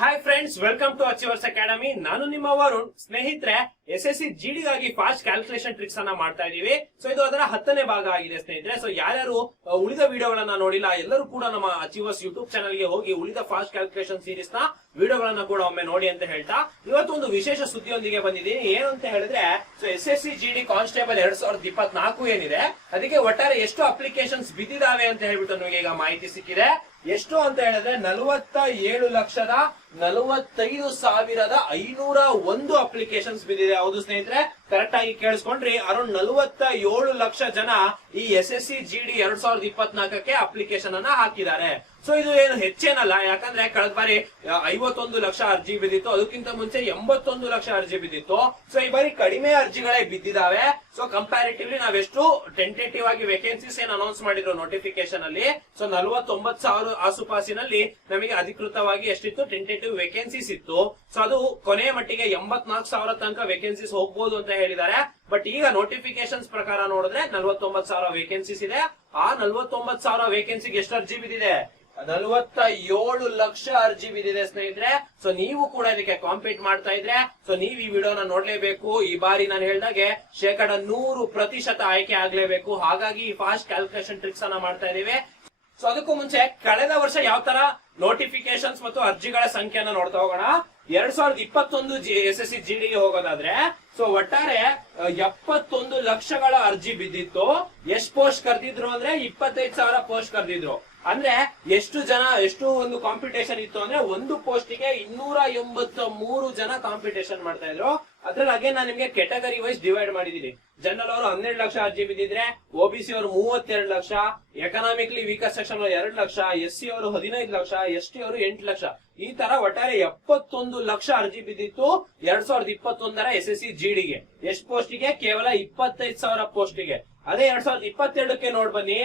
Hi friends welcome to Achievers Academy ನಾನು ನಿಮ್ಮ ವರುಣ್. ಸ್ನೇಹಿತರೆ ಎಸ್ ಎಸ್ ಸಿ ಜಿಡಿಗಾಗಿ ಫಾಸ್ಟ್ ಕ್ಯಾಲ್ಕುಲೇಷನ್ ಟ್ರಿಕ್ಸ್ ಅನ್ನ ಮಾಡ್ತಾ ಇದೀವಿ ಸೊ ಇದು ಅದರ ಹತ್ತನೇ ಭಾಗ ಆಗಿದೆ, ಸ್ನೇಹಿತರೆ. ಸೊ ಯಾರ್ಯಾರು ಉಳಿದ ವಿಡಿಯೋಗಳನ್ನ ನೋಡಿಲ್ಲ, ಎಲ್ಲರೂ ಕೂಡ ನಮ್ಮ ಅಚೀವರ್ಸ್ ಯೂಟ್ಯೂಬ್ ಚಾನಲ್ಗೆ ಹೋಗಿ ಉಳಿದ ಫಾಸ್ಟ್ ಕ್ಯಾಲ್ಕುಲೇಷನ್ ಸೀರೀಸ್ನ ವಿಡಿಯೋಗಳನ್ನ ಕೂಡ ಒಮ್ಮೆ ನೋಡಿ ಅಂತ ಹೇಳ್ತಾ, ಇವತ್ತು ಒಂದು ವಿಶೇಷ ಸುದ್ದಿಯೊಂದಿಗೆ ಬಂದಿದ್ದೀನಿ. ಏನು ಅಂತ ಹೇಳಿದ್ರೆ so S S C GD constable ಎರಡ್ ಸಾವಿರದ ಇಪ್ಪತ್ನಾಲ್ಕು ಏನಿದೆ, ಅದಕ್ಕೆ ಒಟ್ಟಾರೆ ಎಷ್ಟು ಅಪ್ಲಿಕೇಶನ್ಸ್ ಬಿದ್ದಿದಾವೆ ಅಂತ ಹೇಳ್ಬಿಟ್ಟು ನಮಗೆ ಈಗ ಮಾಹಿತಿ ಸಿಕ್ಕಿದೆ. ಎಷ್ಟು ಅಂತ ಹೇಳಿದ್ರೆ, ನಲವತ್ತ ಏಳು ಲಕ್ಷದ ನಲವತ್ತೈದು ಸಾವಿರದ ಐನೂರ ಒಂದು ಅಪ್ಲಿಕೇಶನ್ಸ್ ಬಿದ್ದಿದೆ. ಹೌದು ಸ್ನೇಹಿತರೆ ಕರೆಕ್ಟ್ ಆಗಿ ಕೇಳಿಸ್ಕೊಂಡ್ರಿ ಅರೌಂಡ್ ನಲವತ್ತ ಏಳು ಲಕ್ಷ ಜನ ಈ S S C, G D ಎರಡ್ ಸಾವಿರದ ಇಪ್ಪತ್ನಾಲ್ಕಕ್ಕೆ ಅಪ್ಲಿಕೇಶನ್ ಅನ್ನ ಹಾಕಿದ್ದಾರೆ. ಸೊ ಇದು ಏನು ಹೆಚ್ಚೇನಲ್ಲ, ಯಾಕಂದ್ರೆ ಕಳೆದ ಬಾರಿ ಐವತ್ತೊಂದು ಲಕ್ಷ ಅರ್ಜಿ ಬಿದ್ದಿತ್ತು. ಅದಕ್ಕಿಂತ ಮುಂಚೆ ಎಂಬತ್ತೊಂದು ಲಕ್ಷ ಅರ್ಜಿ ಬಿದ್ದಿತ್ತು. ಸೊ ಈ ಬಾರಿ ಕಡಿಮೆ ಅರ್ಜಿಗಳೇ ಬಿದ್ದಿದಾವೆ. ಸೊ ಕಂಪ್ಯಾರಿಟಿವ್ಲಿ ನಾವೆಷ್ಟು ಟೆಂಟೇಟಿವ್ ಆಗಿ ವೇಕೆನ್ಸೀಸ್ ಏನ್ ಅನೌನ್ಸ್ ಮಾಡಿದ್ರು ನೋಟಿಫಿಕೇಶನ್ ಅಲ್ಲಿ ಸೊ ನಲವತ್ತೊಂಬತ್ತು ಸಾವಿರ ಆಸುಪಾಸಿನಲ್ಲಿ ನಮಗೆ ಅಧಿಕೃತವಾಗಿ ಎಷ್ಟಿತ್ತು? ಟೆಂಟೇಟಿವ್ ವೇಕೆನ್ಸೀಸ್ ಇತ್ತು. ಸೊ ಅದು ಕೊನೆಯ ಮಟ್ಟಿಗೆ ಎಂಬತ್ನಾಲ್ಕು ಸಾವಿರ ತನಕ ವೇಕೆನ್ಸೀಸ್ ಹೋಗ್ಬೋದು ಅಂತ ಹೇಳಿದ್ದಾರೆ. ಬಟ್ ಈಗ ನೋಟಿಫಿಕೇಶನ್ಸ್ ಪ್ರಕಾರ ನೋಡಿದ್ರೆ ನಲ್ವತ್ತೊಂಬತ್ ಸಾವಿರ ವೇಕೆನ್ಸೀಸ್ ಇದೆ. ಆ ನಲ್ವತ್ತೊಂಬತ್ ಸಾವಿರ ವೇಕೆನ್ಸಿಗೆ ಎಷ್ಟು ಅರ್ಜಿ ಬಿದ್ದಿದೆ? ನಲವತ್ತ ಏಳು ಲಕ್ಷ ಅರ್ಜಿ ಬಿದ್ದಿದೆ ಸ್ನೇಹಿತರೆ. ಸೊ ನೀವು ಕೂಡ ಇದಕ್ಕೆ ಕಾಂಪೀಟ್ ಮಾಡ್ತಾ ಇದ್ರೆ ಸೊ ನೀವು ಈ ವಿಡಿಯೋನ ನೋಡ್ಲೇಬೇಕು. ಈ ಬಾರಿ ನಾನು ಹೇಳ್ದಾಗೆ ಶೇಕಡ ನೂರು ಪ್ರತಿಶತ ಆಯ್ಕೆ ಆಗ್ಲೇಬೇಕು. ಹಾಗಾಗಿ ಈ ಫಾಸ್ಟ್ ಕ್ಯಾಲ್ಕುಲೇಷನ್ ಟ್ರಿಕ್ಸ್ ಅನ್ನ ಮಾಡ್ತಾ ಇದೀವಿ ಸೊ ಅದಕ್ಕೂ ಮುಂಚೆ ಕಳೆದ ವರ್ಷ ಯಾವ ತರ ನೋಟಿಫಿಕೇಶನ್ಸ್ ಮತ್ತು ಅರ್ಜಿಗಳ ಸಂಖ್ಯೆಯನ್ನ ನೋಡ್ತಾ ಹೋಗೋಣ. ಎರಡ್ ಸಾವಿರದ ಇಪ್ಪತ್ತೊಂದು ಎಸ್ ಎಸ್ ಸಿ ಜಿಡಿಗೆ ಹೋಗೋದಾದ್ರೆ ಸೊ ಒಟ್ಟಾರೆ ಎಪ್ಪತ್ತೊಂದು ಲಕ್ಷಗಳ ಅರ್ಜಿ ಬಿದ್ದಿತ್ತು. ಎಷ್ಟ್ ಪೋಸ್ಟ್ ಕರೆದಿದ್ರು ಅಂದ್ರೆ, ಇಪ್ಪತ್ತೈದು ಸಾವಿರ ಪೋಸ್ಟ್ ಕರೆದಿದ್ರು. ಅಂದ್ರೆ, ಎಷ್ಟು ಜನ, ಎಷ್ಟು ಒಂದು ಕಾಂಪಿಟೇಷನ್ ಇತ್ತು ಅಂದ್ರೆ, ಒಂದು ಪೋಸ್ಟಿಗೆ ಇನ್ನೂರ ಎಂಬತ್ತ ಮೂರು ಜನ ಕಾಂಪಿಟೇಷನ್ ಮಾಡ್ತಾ ಇದ್ರು. ಅದ್ರಲ್ಲಿ ಹಾಗೆ ನಾನು ನಿಮ್ಗೆ ಕೆಟಗರಿ ವೈಸ್ ಡಿವೈಡ್ ಮಾಡಿದೀನಿ. ಜನರಲ್ ಅವರು ಹನ್ನೆರಡು ಲಕ್ಷ ಅರ್ಜಿ ಬಿದ್ದಿದ್ರೆ ಒಬಿಸಿ ಅವರು ಮೂವತ್ತೆರಡು ಲಕ್ಷ ಎಕನಾಮಿಕ್ಲಿ ವೀಕರ್ ಸೆಕ್ಷನ್ ಎರಡು ಲಕ್ಷ ಎಸ್ ಸಿ ಅವರು ಹದಿನೈದು ಲಕ್ಷ ಎಸ್ ಟಿ ಅವರು ಎಂಟು ಲಕ್ಷ. ಈ ತರ ಒಟ್ಟಾರೆ ಎಪ್ಪತ್ತೊಂದು ಲಕ್ಷ ಅರ್ಜಿ ಬಿದ್ದಿತ್ತು. ಎರಡ್ ಸಾವಿರದ ಇಪ್ಪತ್ತೊಂದರ ಎಸ್ ಎಸ್ ಸಿ ಜಿಡಿಗೆ ಎಷ್ಟು ಪೋಸ್ಟಿಗೆ? ಕೇವಲ ಇಪ್ಪತ್ತೈದ್ ಸಾವಿರ ಪೋಸ್ಟಿಗೆ. ಅದೇ ಎರಡ್ ಸಾವಿರದ ಇಪ್ಪತ್ತೆರಡಕ್ಕೆ ನೋಡ್ ಬನ್ನಿ.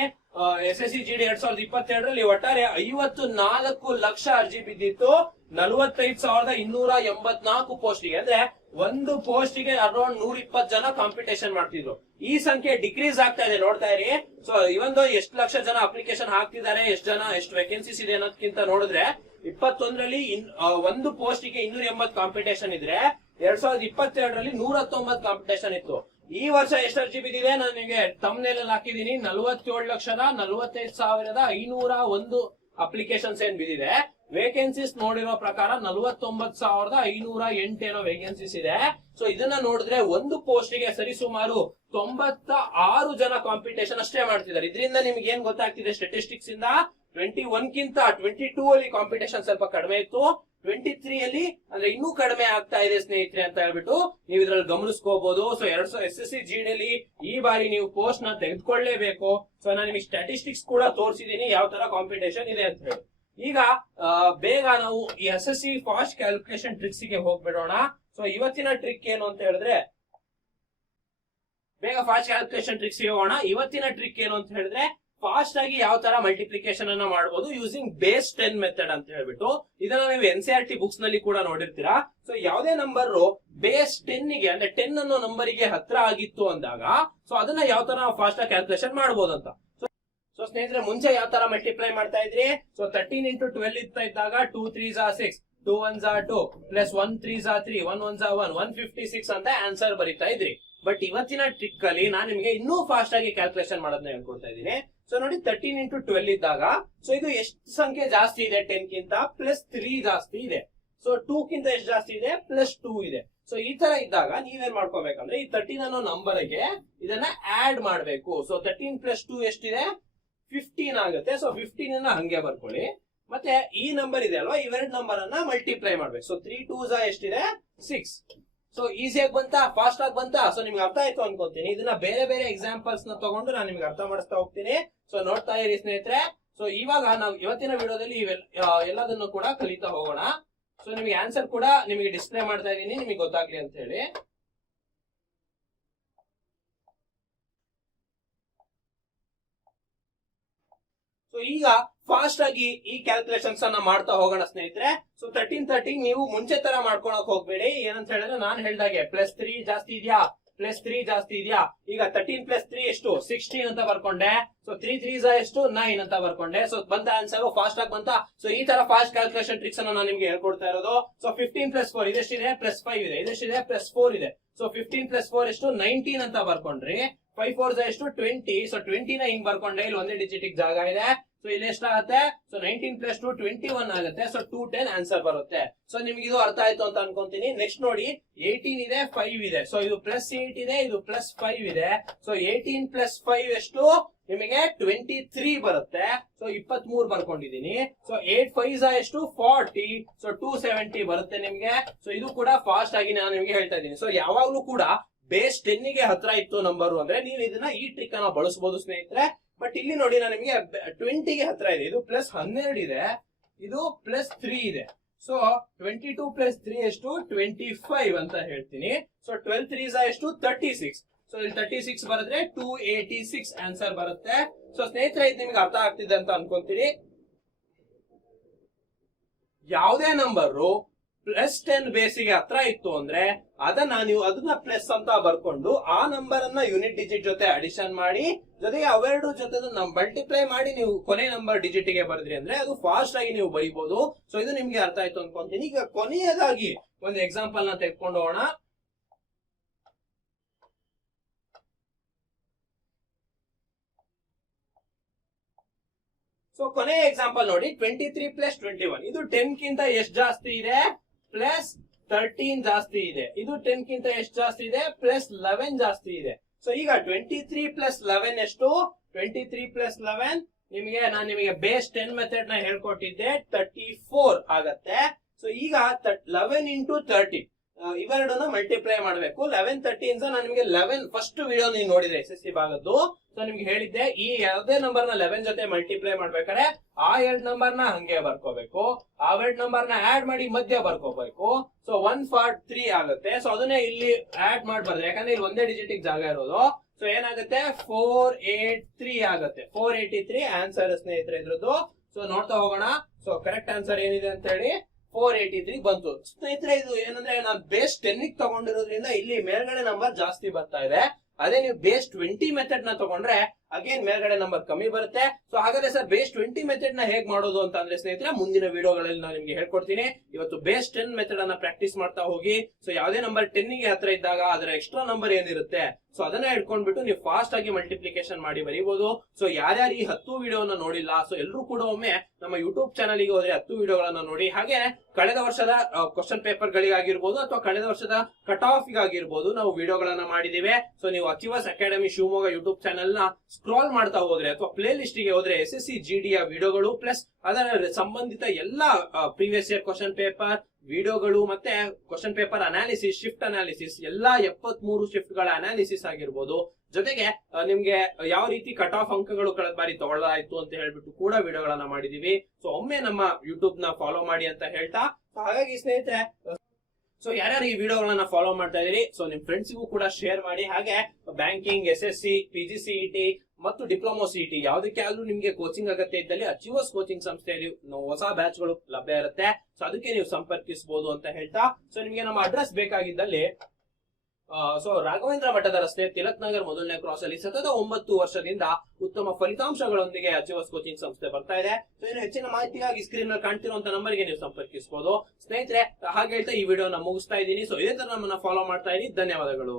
ಎಸ್ ಎಸ್ ಸಿ ಜಿಡಿ ಎರಡ್ ಸಾವಿರದ ಇಪ್ಪತ್ತೆರಡರಲ್ಲಿ ಒಟ್ಟಾರೆ ಐವತ್ತು ನಾಲ್ಕು ಲಕ್ಷ ಅರ್ಜಿ ಬಿದ್ದಿತ್ತು. ನಲವತ್ತೈದು ಸಾವಿರದ ಇನ್ನೂರ ಎಂಬತ್ನಾಲ್ಕು ಪೋಸ್ಟಿಗೆ. ಅಂದ್ರೆ ಒಂದು ಪೋಸ್ಟಿಗೆ ಅರೌಂಡ್ ನೂರ ಇಪ್ಪತ್ತು ಜನ ಕಾಂಪಿಟೇಷನ್ ಮಾಡ್ತಿದ್ರು. ಈ ಸಂಖ್ಯೆ ಡಿಕ್ರೀಸ್ ಆಗ್ತಾ ಇದೆ, ನೋಡ್ತಾ ಇರಿ. ಸೊ ಇವೊಂದು ಎಷ್ಟು ಲಕ್ಷ ಜನ ಅಪ್ಲಿಕೇಶನ್ ಹಾಕ್ತಿದ್ದಾರೆ, ಎಷ್ಟು ಜನ, ಎಷ್ಟು ವೇಕೆನ್ಸೀಸ್ ಇದೆ ಅನ್ನೋದಕ್ಕಿಂತ ನೋಡಿದ್ರೆ, ಇಪ್ಪತ್ತೊಂದರಲ್ಲಿ ಒಂದು ಪೋಸ್ಟ್ ಪೋಸ್ಟಿಗೆ ಇನ್ನೂರ ಎಂಬತ್ ಕಾಂಪಿಟೇಷನ್ ಇದ್ರೆ, ಎರಡ್ ಸಾವಿರದ ಇಪ್ಪತ್ತೆರಡರಲ್ಲಿ ನೂರ ಹತ್ತೊಂಬತ್ತು ಕಾಂಪಿಟೇಷನ್ ಇತ್ತು. ಈ ವರ್ಷ ಎಷ್ಟು ಅರ್ಜಿ ಬಿದ್ದಿದೆ? ನಾನು ನಿಮಗೆ ತಮ್ನೇಲಲ್ಲಿ ಹಾಕಿದೀನಿ ನಲವತ್ತೇಳು ಲಕ್ಷದ ನಲವತ್ತೈದು ಸಾವಿರದ ಐನೂರ ಒಂದು ಅಪ್ಲಿಕೇಶನ್ಸ್ ಏನ್ ಬಿದ್ದಿದೆ? ವೇಕೆನ್ಸೀಸ್ ನೋಡಿರೋ ಪ್ರಕಾರ ನಲವತ್ತೊಂಬತ್ ಸಾವಿರದ ಐನೂರ ಎಂಟೇನೋ ವೇಕೆನ್ಸೀಸ್ ಇದೆ. ಸೊ ಇದನ್ನ ನೋಡಿದ್ರೆ ಒಂದು ಪೋಸ್ಟಿಗೆ ಸರಿಸುಮಾರು ತೊಂಬತ್ತ ಆರು ಜನ ಕಾಂಪಿಟೇಷನ್ ಅಷ್ಟೇ ಮಾಡ್ತಿದ್ದಾರೆ. ಇದರಿಂದ ನಿಮ್ಗೆ ಏನ್ ಗೊತ್ತಾಗ್ತಿದೆ ಸ್ಟೆಟಿಸ್ಟಿಕ್ಸ್ ಇಂದ? ಟ್ವೆಂಟಿ ಒನ್ ಕಿಂತ ಟ್ವೆಂಟಿ ಟೂ ಅಲ್ಲಿ ಕಾಂಪಿಟೇಷನ್ ಸ್ವಲ್ಪ ಕಡಿಮೆ ಇತ್ತು. ಟ್ವೆಂಟಿ ತ್ರೀ ಅಲ್ಲಿ ಅಂದ್ರೆ ಇನ್ನೂ ಕಡಿಮೆ ಆಗ್ತಾ ಇದೆ, ಸ್ನೇಹಿತರೆ, ಅಂತ ಹೇಳ್ಬಿಟ್ಟು ನೀವು ಇದ್ರಲ್ಲಿ ಗಮನಿಸ್ಕೋಬಹುದು ಸೊ ಎರಡ್ ಸಾವಿರ ಎಸ್ ಎಸ್ ಸಿ ಜಿಡಿಯಲ್ಲಿ ಈ ಬಾರಿ ನೀವು ಪೋಸ್ಟ್ನ ತೆಗೆದುಕೊಳ್ಳೇಬೇಕು. ಸೊ ನಾನು ನಿಮಗೆ ಸ್ಟಾಟಿಸ್ಟಿಕ್ಸ್ ಕೂಡ ತೋರಿಸಿದೀನಿ ಯಾವ ತರ ಕಾಂಪಿಟೇಷನ್ ಇದೆ ಅಂತ ಹೇಳಿ. ಈಗ ಬೇಗ ನಾವು ಈ S S C fast calculation ಟ್ರಿಕ್ಸ್ಗೆ ಹೋಗ್ಬಿಡೋಣ. ಸೊ ಇವತ್ತಿನ ಟ್ರಿಕ್ ಏನು ಅಂತ ಹೇಳಿದ್ರೆ, ಬೇಗ ಫಾಸ್ಟ್ ಕ್ಯಾಲ್ಕುಲೇಷನ್ ಟ್ರಿಕ್ಸ್ಗೆ ಹೋಗೋಣ. ಇವತ್ತಿನ ಟ್ರಿಕ್ ಏನು ಅಂತ ಹೇಳಿದ್ರೆ ಫಾಸ್ಟ್ ಆಗಿ ಯಾವ ತರ ಮಲ್ಟಿಪ್ಲಿಕೇಶನ್ ಅನ್ನ ಮಾಡಬಹುದು ಯೂಸಿಂಗ್ ಬೇಸ್ ಟೆನ್ ಮೆಥಡ್ ಅಂತ ಹೇಳ್ಬಿಟ್ಟು. ಇದನ್ನ ನೀವು ಎನ್ ಸಿ ಆರ್ ಟಿ ಬುಕ್ಸ್ನಲ್ಲಿ ಕೂಡ ನೋಡಿರ್ತೀರಾ. ಸೊ ಯಾವುದೇ ನಂಬರ್ ಬೇಸ್ ಟೆನ್ಗೆ, ಅಂದ್ರೆ ಟೆನ್ ಅನ್ನೋ ನಂಬರಿಗೆ ಹತ್ರ ಆಗಿತ್ತು ಅಂದಾಗ ಸೊ ಅದನ್ನ ಯಾವ ತರ ಫಾಸ್ಟ್ ಆಗಿ ಕ್ಯಾಲ್ಕುಲೇಷನ್ ಮಾಡಬಹುದು ಅಂತ ಸೊ ಸ್ನೇಹಿತರೆ, ಮುಂಚೆ ಯಾವ ತರ ಮಲ್ಟಿಪ್ಲೈ ಮಾಡ್ತಾ ಇದ್ರಿ? ಸೊ ತರ್ಟೀನ್ ಇಂಟು ಟ್ವೆಲ್ ಇರ್ತಾ ಇದ್ದಾಗ ಟೂ ತ್ರೀ ಜಾ ಸಿಕ್ಸ್ ಟೂ ಒನ್ ಜಾ ಟೂ ಪ್ಲಸ್ ಒನ್ ತ್ರೀ ಜಾ ತ್ರೀ ಒನ್ ಒನ್ ಜಾ ಒನ್ ಒನ್ ಫಿಫ್ಟಿ ಸಿಕ್ಸ್ ಅಂತ ಆನ್ಸರ್ ಬರೀತಾ ಇದ್ರಿ. ಬಟ್ ಇವತ್ತಿನ ಟ್ರಿಕ್ ಅಲ್ಲಿ ನಾನು ನಿಮಗೆ ಇನ್ನೂ ಫಾಸ್ಟ್ ಆಗಿ ಕ್ಯಾಲ್ಕುಲೇಷನ್ ಮಾಡೋದನ್ನ ಹೇಳ್ಕೊಡ್ತಾ ಇದ್ದೀನಿ. ಸೊ ನೋಡಿ ತರ್ಟೀನ್ ಇಂಟು ಟ್ವೆಲ್ ಇದ್ದಾಗ ಸೊ ಇದು ಎಷ್ಟು ಸಂಖ್ಯೆ ಜಾಸ್ತಿ ಇದೆ? ಟೆನ್ ಗಿಂತ ಪ್ಲಸ್ ತ್ರೀ ಜಾಸ್ತಿ ಇದೆ. ಸೊ ಟೂ ಗಿಂತ ಎಷ್ಟು ಜಾಸ್ತಿ ಇದೆ? ಪ್ಲಸ್ ಟೂ ಇದೆ. ಸೊ ಈ ತರ ಇದ್ದಾಗ ನೀವೇನ್ ಮಾಡ್ಕೋಬೇಕಂದ್ರೆ ಈ ತರ್ಟೀನ್ ಅನ್ನೋ ನಂಬರ್ಗೆ ಇದನ್ನ ಆಡ್ ಮಾಡಬೇಕು. ಸೊ ತರ್ಟೀನ್ ಪ್ಲಸ್ ಟೂ ಎಷ್ಟಿದೆ? ಫಿಫ್ಟೀನ್ ಆಗುತ್ತೆ. ಸೊ ಫಿಫ್ಟೀನ್ ಅನ್ನ ಹಂಗೆ ಬರ್ಕೊಳ್ಳಿ. ಮತ್ತೆ ಈ ನಂಬರ್ ಇದೆ ಅಲ್ವಾ? ಇವೆರಡು ನಂಬರ್ ಅನ್ನ ಮಲ್ಟಿಪ್ಲೈ ಮಾಡ್ಬೇಕು. ಸೊ ತ್ರೀ ಟೂ ಎಷ್ಟಿದೆ? ಸಿಕ್ಸ್ ಸೊ ಈಸಿಯಾಗಿ ಬಂತಾ? ಫಾಸ್ಟ್ ಆಗಿ ಬಂತಾ? ಸೊ ನಿಮ್ಗೆ ಅರ್ಥ ಆಯ್ತು ಅನ್ಕೊಂತೀನಿ. ಇದನ್ನ ಬೇರೆ ಬೇರೆ ಎಕ್ಸಾಂಪಲ್ಸ್ನ ತಗೊಂಡು ನಾನು ನಿಮ್ಗೆ ಅರ್ಥ ಮಾಡಿಸ್ತಾ ಹೋಗ್ತೀನಿ. ಸೊ ನೋಡ್ತಾ ಇರಿ ಸ್ನೇಹಿತರೆ. ಸೊ ಇವಾಗ ನಾವು ಇವತ್ತಿನ ವಿಡಿಯೋದಲ್ಲಿ ಎಲ್ಲದನ್ನು ಕೂಡ ಕಲಿತಾ ಹೋಗೋಣ. ಸೊ ನಿಮಗೆ ಆನ್ಸರ್ ಕೂಡ ನಿಮಗೆ ಡಿಸ್ಪ್ಲೇ ಮಾಡ್ತಾ ಇದ್ದೀನಿ. ನಿಮಗೆ ಗೊತ್ತಾಗ್ಲಿ ಅಂತ ಹೇಳಿ. ಸೊ ಈಗ ಫಾಸ್ಟ್ ಆಗಿ ಈ ಕ್ಯಾಲ್ಕುಲೇಷನ್ಸ್ ಅನ್ನ ಮಾಡ್ತಾ ಹೋಗೋಣ ಸ್ನೇಹಿತರೆ. ಸೊ ತರ್ಟೀನ್ ತರ್ಟೀನ್ ನೀವು ಮುಂಚೆ ತರ ಮಾಡ್ಕೊಳಕ್ ಹೋಗ್ಬೇಡಿ. ಏನಂತ ಹೇಳಿದ್ರೆ ನಾನು ಹೇಳ್ದಾಗೆ ಪ್ಲಸ್ ತ್ರೀ ಜಾಸ್ತಿ ಇದೆಯಾ? ಪ್ಲಸ್ ತ್ರೀ ಜಾಸ್ತಿ ಇದೆಯಾ? ಈಗ ತರ್ಟೀನ್ ಪ್ಲಸ್ ತ್ರೀ ಎಷ್ಟು? ಸಿಕ್ಸ್ಟೀನ್ ಅಂತ ಬರ್ಕೊಂಡೆ. ಸೊ ತ್ರೀ ತ್ರೀ ಎಷ್ಟು? ನೈನ್ ಅಂತ ಬರ್ಕೊಂಡೆ. ಸೊ ಬಂದ ಆನ್ಸರ್ ಫಾಸ್ಟ್ ಆಗಿ ಬಂತ? ಸೊ ಈ ತರ ಫಾಸ್ಟ್ ಕ್ಯಾಲ್ಕುಲೇಷನ್ ಟ್ರಿಕ್ಸ್ ಅನ್ನ ನಾನು ನಿಮ್ಗೆ ಹೇಳ್ಕೊಡ್ತಾ ಇರೋದು. ಸೊ ಫಿಫ್ಟೀನ್ ಪ್ಲಸ್ ಫೋರ್ ಇದೆಷ್ಟಿದೆ? ಪ್ಲಸ್ ಫೈವ್ ಇದೆ. ಇದೆಷ್ಟಿದೆ? ಪ್ಲಸ್ ಫೋರ್ ಇದೆ. ಸೊ ಫಿಫ್ಟೀನ್ ಪ್ಲಸ್ ಫೋರ್ ಎಷ್ಟು? ನೈನ್ಟೀನ್ ಅಂತ ಬರ್ಕೊಂಡ್ರಿ. ಫೈವ್ ಫೋರ್ ಎಷ್ಟು ಟ್ವೆಂಟಿ ಸೊ ಟ್ವೆಂಟಿನ ಹಿಂಗ್ ಬರ್ಕೊಂಡೆ. ಇಲ್ಲಿ ಒಂದೇ ಡಿಜಿಟ್ ಜಾಗ ಇದೆ. ಸೊ ಇಲ್ಲಿ ಎಷ್ಟಾಗುತ್ತೆ? So nineteen plus two twenty one ಆಗುತ್ತೆ. ಸೊ ಟೂ ಟೆನ್ ಆನ್ಸರ್ ಬರುತ್ತೆ. ಸೊ ನಿಮ್ಗೆ ಇದು ಅರ್ಥ ಆಯ್ತು ಅಂತ ಅನ್ಕೊಂತೀನಿ. ನೆಕ್ಸ್ಟ್ ನೋಡಿ ಏಯ್ಟೀನ್ ಇದೆ ಫೈವ್ ಇದೆ. ಸೊ ಇದು ಪ್ಲಸ್ ಏಟ್ ಇದೆ, ಇದು ಪ್ಲಸ್ ಫೈವ್ ಇದೆ. ಸೊ ಏಯ್ಟೀನ್ ಪ್ಲಸ್ ಫೈವ್ ಎಷ್ಟು? ನಿಮಗೆ ಟ್ವೆಂಟಿ ತ್ರೀ ಬರುತ್ತೆ. ಸೊ ಇಪ್ಪತ್ ಮೂರ್ ಬರ್ಕೊಂಡಿದೀನಿ ಸೊ ಏಟ್ ಫೈವ್ ಎಷ್ಟು? ಫಾರ್ಟಿ ಸೊ ಟೂ ಸೆವೆಂಟಿ ಬರುತ್ತೆ ನಿಮ್ಗೆ. ಸೊ ಇದು ಕೂಡ ಫಾಸ್ಟ್ ಆಗಿ ನಾನು ನಿಮ್ಗೆ ಹೇಳ್ತಾ ಇದ್ದೀನಿ. ಸೊ ಯಾವಾಗ್ಲೂ ಕೂಡ ಬೇಸ್ ಟೆನ್ಗೆ ಹತ್ರ ಇತ್ತು ನಂಬರ್ ಅಂದ್ರೆ ನೀವು ಇದನ್ನ ಈ ಟ್ರಿಕ್ ಅನ್ನ ಬಳಸಬಹುದು ಸ್ನೇಹಿತರೆ. ಬಟ್ ಇಲ್ಲಿ ನೋಡಿ ನಾನು ನಿಮಗೆ ಟ್ವೆಂಟಿಗೆ ಹತ್ರ ಇದೆ. ಇದು ಪ್ಲಸ್ ಹನ್ನೆರಡು ಇದೆ. ಇದು ಪ್ಲಸ್ ತ್ರೀ ಇದೆ. So twenty two plus three ಎಷ್ಟು? ಟ್ವೆಂಟಿ ಫೈವ್ ಅಂತ ಹೇಳ್ತೀನಿ. ಸೊ ಟ್ವೆಲ್ ತ್ರೀ ಎಷ್ಟು? ತರ್ಟಿ ಸಿಕ್ಸ್ ಸೊ ಇಲ್ಲಿ ತರ್ಟಿ ಸಿಕ್ಸ್ ಬರೆದ್ರೆ ಟೂ ಏಟಿ ಸಿಕ್ಸ್ ಆನ್ಸರ್ ಬರುತ್ತೆ. ಸೊ ಸ್ನೇಹಿತರೆ, ಇದು ನಿಮ್ಗೆ ಅರ್ಥ ಆಗ್ತಿದೆ ಅಂತ ಅನ್ಕೊಂತೀನಿ. ಯಾವುದೇ ನಂಬರು ಪ್ಲಸ್ ಟೆನ್ ಬೇಸಿಗೆ ಹತ್ರ ಇತ್ತು ಅಂದ್ರೆ ಅದನ್ನ ನೀವು ಅದನ್ನ ಪ್ಲಸ್ ಅಂತ ಬರ್ಕೊಂಡು ಆ ನಂಬರ್ ಅನ್ನ ಯೂನಿಟ್ ಡಿಜಿಟ್ ಜೊತೆ ಅಡಿಷನ್ ಮಾಡಿ, ಜೊತೆಗೆ ಅವೆರಡು ಜೊತೆ ಮಲ್ಟಿಪ್ಲೈ ಮಾಡಿ ನೀವು ಕೊನೆ ನಂಬರ್ ಡಿಜಿಟ್ಗೆ ಬರೆದ್ರಿ ಅಂದ್ರೆ ಅದು ಫಾಸ್ಟ್ ಆಗಿ ನೀವು ಬರೀಬಹುದು ಸೊ ಇದು ನಿಮ್ಗೆ ಅರ್ಥ ಆಯ್ತು ಅನ್ಕೊಂತೀನಿ. ಈಗ ಕೊನೆಯದಾಗಿ ಒಂದು ಎಕ್ಸಾಂಪಲ್ನ ಹೋಗೋಣ. ಸೊ ಕೊನೆ ಎಕ್ಸಾಂಪಲ್ ನೋಡಿ twenty three plus twenty one ಇದು ಟೆನ್ ಕಿಂತ ಎಷ್ಟು ಜಾಸ್ತಿ ಇದೆ? ಪ್ಲಸ್ ತರ್ಟೀನ್ ಜಾಸ್ತಿ ಇದೆ. ಇದು ಟೆನ್ ಕಿಂತ ಎಷ್ಟು ಜಾಸ್ತಿ ಇದೆ? ಪ್ಲಸ್ ಲೆವೆನ್ ಜಾಸ್ತಿ ಇದೆ. ಸೊ ಈಗ ಟ್ವೆಂಟಿ ತ್ರೀ ಪ್ಲಸ್ ಲೆವೆನ್ ಎಷ್ಟು? ಟ್ವೆಂಟಿ ತ್ರೀ ಪ್ಲಸ್ ಲೆವೆನ್ ನಿಮಗೆ, ನಾನು ನಿಮಗೆ ಬೇಸ್ ಟೆನ್ ಮೆಥಡ್ನ ಹೇಳ್ಕೊಟ್ಟಿದ್ದೆ. ತರ್ಟಿ ಫೋರ್ ಆಗತ್ತೆ. ಸೊ ಈಗ ಲೆವೆನ್ ಇಂಟು ತರ್ಟಿ ಇವೆರಡನ್ನ ಮಲ್ಟಿಪ್ಲೈ ಮಾಡಬೇಕು. ಲೆವೆನ್ ತರ್ಟೀನ್ ನಾನು ನಿಮಗೆ ಲೆವೆನ್ ಫಸ್ಟ್ ವಿಡಿಯೋ ನೀವು ನೋಡಿದ್ರೆ ಎಸ್ ಎಸ್ ಸಿ ಭಾಗದ್ದು. ಸೊ ನಿಮ್ಗೆ ಹೇಳಿದ್ದೆ, ಈ ಎರಡೇ ನಂಬರ್ನ ಲೆವೆನ್ ಜೊತೆ ಮಲ್ಟಿಪ್ಲೈ ಮಾಡ್ಬೇಕಾದ್ರೆ, ಆ ಎರಡ್ ನಂಬರ್ನ ಹಂಗೆ ಬರ್ಕೋಬೇಕು, ಆ ಎರಡ್ ನಂಬರ್ನ ಆಡ್ ಮಾಡಿ ಮಧ್ಯ ಬರ್ಕೋಬೇಕು. ಸೊ ಒನ್ ಫಾರ್ಟ್ ತ್ರೀ ಆಗುತ್ತೆ. ಸೊ ಅದನ್ನೇ ಇಲ್ಲಿ ಆಡ್ ಮಾಡ್ಬಾರ್ದು. ಯಾಕಂದ್ರೆ ಇಲ್ಲಿ ಒಂದೇ ಡಿಜಿಟ್ ಜಾಗ ಇರೋದು. ಸೊ ಏನಾಗುತ್ತೆ? ಫೋರ್ ಏಟ್ ತ್ರೀ ಆಗುತ್ತೆ. ಫೋರ್ ಏಟಿ ತ್ರೀ ಆನ್ಸರ್ ಸ್ನೇಹಿತರೆ ಇದ್ರದ್ದು. ಸೊ ನೋಡ್ತಾ ಹೋಗೋಣ. ಸೊ ಕರೆಕ್ಟ್ ಆನ್ಸರ್ ಏನಿದೆ ಅಂತ ಹೇಳಿ ಫೋರ್ ಏಟಿ ತ್ರೀ ಬಂತು. ಸ್ನೇಹಿತರೆ, ಇದು ಏನಂದ್ರೆ ನಾನು ಬೇಸ್ ಟೆನ್ ತಗೊಂಡಿರೋದ್ರಿಂದ ಇಲ್ಲಿ ಮೇಲ್ಗಡೆ ನಂಬರ್ ಜಾಸ್ತಿ ಬರ್ತಾ ಇದೆ. ಅದೇ ನೀವು ಬೇಸ್ ಟ್ವೆಂಟಿ ಮೆಥಡ್ನ ತಗೊಂಡ್ರೆ ಅಗೇನ್ ಮೇಲ್ಗಡೆ ನಂಬರ್ ಕಮ್ಮಿ ಬರುತ್ತೆ. ಸೊ ಹಾಗಾದ್ರೆ ಸರ್ ಬೇಸ್ ಟ್ವೆಂಟಿ ಮೆಥಡ್ನ ಹೇಗ್ ಮಾಡೋದು ಅಂತ ಅಂದ್ರೆ ಸ್ನೇಹಿತರೆ, ಮುಂದಿನ ವಿಡಿಯೋಗಳಲ್ಲಿ ನಾನು ನಿಮ್ಗೆ ಹೇಳ್ಕೊಡ್ತೀನಿ. ಇವತ್ತು ಬೇಸ್ ಟೆನ್ ಮೆಥಡ್ ಅನ್ನ ಪ್ರಾಕ್ಟೀಸ್ ಮಾಡ್ತಾ ಹೋಗಿ. ಸೊ ಯಾವುದೇ ನಂಬರ್ ಟೆನ್ಗೆ ಹತ್ರ ಇದ್ದಾಗ ಅದರ ಎಕ್ಸ್ಟ್ರಾ ನಂಬರ್ ಏನಿರುತ್ತೆ ಸೊ ಅದನ್ನ ಹಿಡ್ಕೊಂಡ್ಬಿಟ್ಟು ನೀವು ಫಾಸ್ಟ್ ಆಗಿ ಮಲ್ಟಿಪ್ಲಿಕೇಶನ್ ಮಾಡಿ ಬರೀಬಹುದು ಸೊ ಯಾರ್ಯಾರು ಈ ಹತ್ತು ವಿಡಿಯೋನ ನೋಡಿಲ್ಲ ಸೊ ಎಲ್ಲರೂ ಕೂಡ ಒಮ್ಮೆ ನಮ್ಮ ಯೂಟ್ಯೂಬ್ ಚಾನಲ್ಗೆ ಹೋದ್ರೆ ಹತ್ತು ವಿಡಿಯೋಗಳನ್ನ ನೋಡಿ. ಹಾಗೆ ಕಳೆದ ವರ್ಷದ ಕ್ವಶನ್ ಪೇಪರ್ ಗಳಿಗಾಗಿರ್ಬೋದು ಅಥವಾ ಕಳೆದ ವರ್ಷದ ಕಟ್ ಆಫ್ ಆಗಿರ್ಬೋದು ನಾವು ವಿಡಿಯೋಗಳನ್ನ ಮಾಡಿದ್ದೇವೆ. ಸೊ ನೀವು ಅಚಿವಸ್ ಅಕಾಡೆಮಿ ಶಿವಮೊಗ್ಗ ಯೂಟ್ಯೂಬ್ ಚಾನೆಲ್ನ ಸ್ಕ್ರಾಲ್ ಮಾಡ್ತಾ ಹೋದ್ರೆ ಅಥವಾ ಪ್ಲೇ ಲಿಸ್ಟ್ಗೆ ಹೋದ್ರೆ ಎಸ್ ಎಸ್ ಸಿ ಜಿ ಡಿಯ ವಿಡಿಯೋಗಳು ಪ್ಲಸ್ ಅದರ ಸಂಬಂಧಿತ ಎಲ್ಲ ಪ್ರೀವಿಯಸ್ ಇಯರ್ ಕ್ವಶನ್ ಪೇಪರ್ ವಿಡಿಯೋಗಳು ಮತ್ತೆ question paper analysis shift analysis ಎಲ್ಲಾ ಎಪ್ಪತ್ ಮೂರು ಶಿಫ್ಟ್ಗಳ ಅನಾಲಿಸಿಸ್ ಆಗಿರ್ಬೋದು. ಜೊತೆಗೆ ನಿಮ್ಗೆ ಯಾವ ರೀತಿ ಕಟ್ ಆಫ್ ಅಂಕಗಳು ಕಳೆದ ಬಾರಿ ತಗೊಳ್ಳಾಯ್ತು ಅಂತ ಹೇಳ್ಬಿಟ್ಟು ಕೂಡ ವಿಡಿಯೋಗಳನ್ನ ಮಾಡಿದೀವಿ. ಸೊ ಒಮ್ಮೆ ನಮ್ಮ ಯೂಟ್ಯೂಬ್ನ ಫಾಲೋ ಮಾಡಿ ಅಂತ ಹೇಳ್ತಾ. ಹಾಗಾಗಿ ಸ್ನೇಹಿತರೆ ಸೊ ಯಾರ್ಯಾರು ಈ ವಿಡಿಯೋಗಳನ್ನ ಫಾಲೋ ಮಾಡ್ತಾ ಇದೀರಿ ಸೊ ನಿಮ್ ಫ್ರೆಂಡ್ಸ್ಗೂ ಕೂಡ ಶೇರ್ ಮಾಡಿ. ಹಾಗೆ banking S S C P G CET ಮತ್ತು ಡಿಪ್ಲೊಮಾ ಸಿಇಟಿ ಯಾವುದಕ್ಕೆ ಆದ್ರೂ ನಿಮ್ಗೆ ಕೋಚಿಂಗ್ ಅಗತ್ಯ ಇದ್ದಲ್ಲಿ ಅಚೀವರ್ಸ್ ಕೋಚಿಂಗ್ ಸಂಸ್ಥೆಯಲ್ಲಿ ಹೊಸ ಬ್ಯಾಚ್ಗಳು ಲಭ್ಯ ಇರುತ್ತೆ. ಸೊ ಅದಕ್ಕೆ ನೀವು ಸಂಪರ್ಕಿಸಬಹುದು ಅಂತ ಹೇಳ್ತಾ. ಸೊ ನಿಮ್ಗೆ ನಮ್ಮ ಅಡ್ರೆಸ್ ಬೇಕಾಗಿದ್ದಲ್ಲಿ ಸೊ ರಾಘವೇಂದ್ರ ಮಠದ ರಸ್ತೆ ತಿಲಕ್ ನಗರ್ ಮೊದಲನೇ ಕ್ರಾಸ್ ಅಲ್ಲಿ ಸತತ ಒಂಬತ್ತು ವರ್ಷದಿಂದ ಉತ್ತಮ ಫಲಿತಾಂಶಗಳೊಂದಿಗೆ ಅಚಿವಸ್ ಕೋಚಿಂಗ್ ಸಂಸ್ಥೆ ಬರ್ತಾ ಇದೆ. ಸೊ ಇನ್ನು ಹೆಚ್ಚಿನ ಮಾಹಿತಿಗಾಗಿ ಸ್ಕ್ರೀನ್ನಲ್ಲಿ ಕಾಣ್ತಿರುವಂತ ನಂಬರ್ಗೆ ನೀವು ಸಂಪರ್ಕಿಸಬಹುದು ಸ್ನೇಹಿತರೆ, ಹಾಗೆ ಹೇಳ್ತಾ ಈ ವಿಡಿಯೋನ ಮುಗಿಸ್ತಾ ಇದ್ದೀನಿ. ಸೊ ಇದೇ ತರ ನಮ್ಮನ್ನ ಫಾಲೋ ಮಾಡ್ತಾ ಇದ್ದೀನಿ ಧನ್ಯವಾದಗಳು.